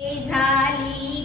झाली.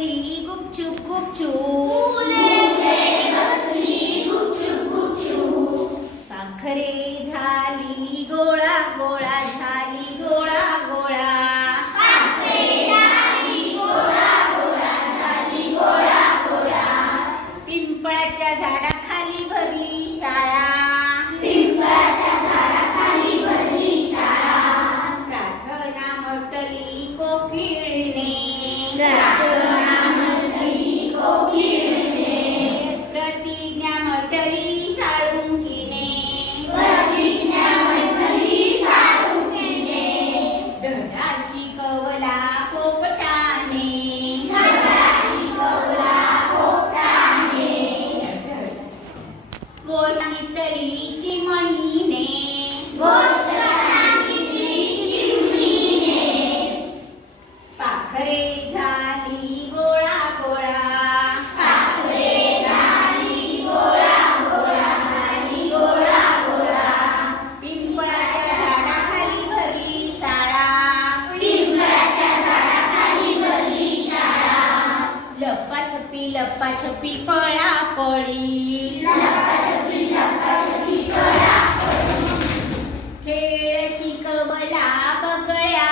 일곱축, 곱축. लपाछपी पळा पळी खेळ शिकवला बगळ्या